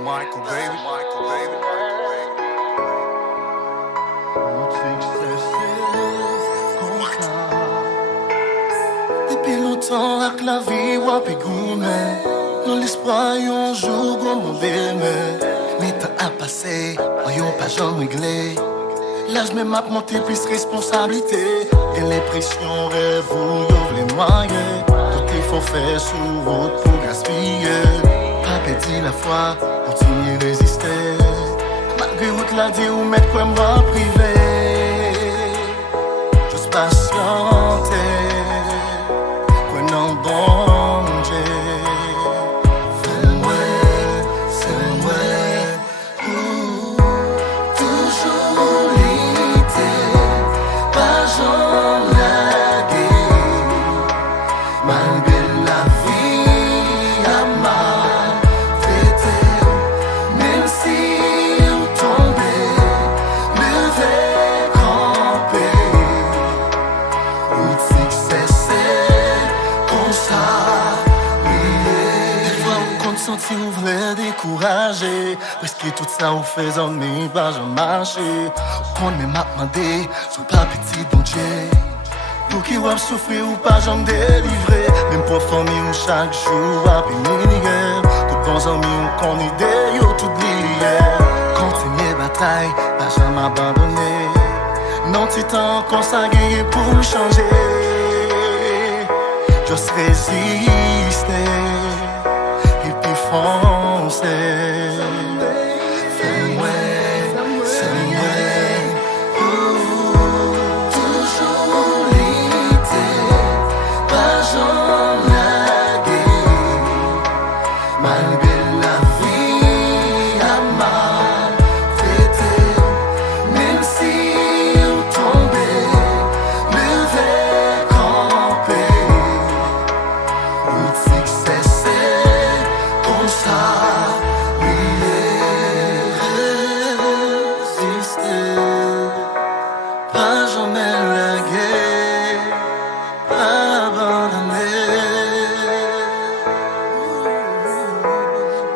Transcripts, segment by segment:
Michael, baby. Michael, baby. Depuis longtemps avec la vie wap et gourmet. Dans l'espoir un jour qu'on m'aime. Mais t'as à passer, voyons pas jamais réglé. L'âge même a monté plus responsabilité. Et les pressions rêves vous ouvrent les moyens. Tout il faut faire sur route pour gaspiller. Pas perdre la foi, continuer à résister. Malgré route la dit ou mettre quoi moi privé. Juste patienter. Quoi non bon Dieu. Si vous voulez décourager, parce que tout ça vous fait en mes pas jamais marcher. Qu'on même m'a demandé, sois pas petit bon Dieu. Pour qui vous souffrir ou pas jamais délivrer. Même pour famille ou chaque jour à pénir. Tout bons amis ou qu'on idée ou tout oublié. Continuer bataille, pas jamais abandonner. Non titan consagré pour changer. Juste résister. Foncer. Fais-moi, toujours lutter, pas jamais laguer. Malgré la vie à mal traiter, même si on tombait, lever, camper, route succès. Pas jamais laguer, pas abandonner,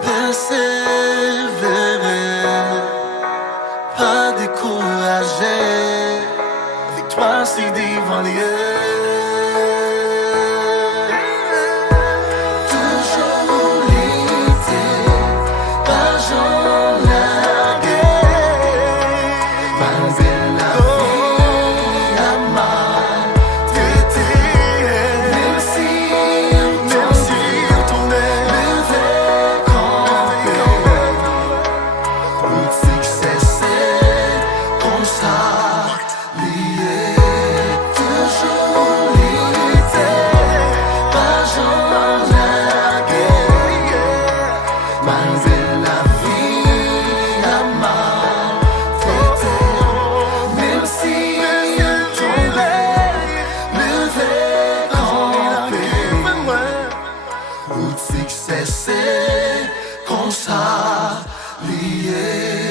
persévérer, pas décourager, victoire si devant Dieu. Succès, c'est comme ça, lié.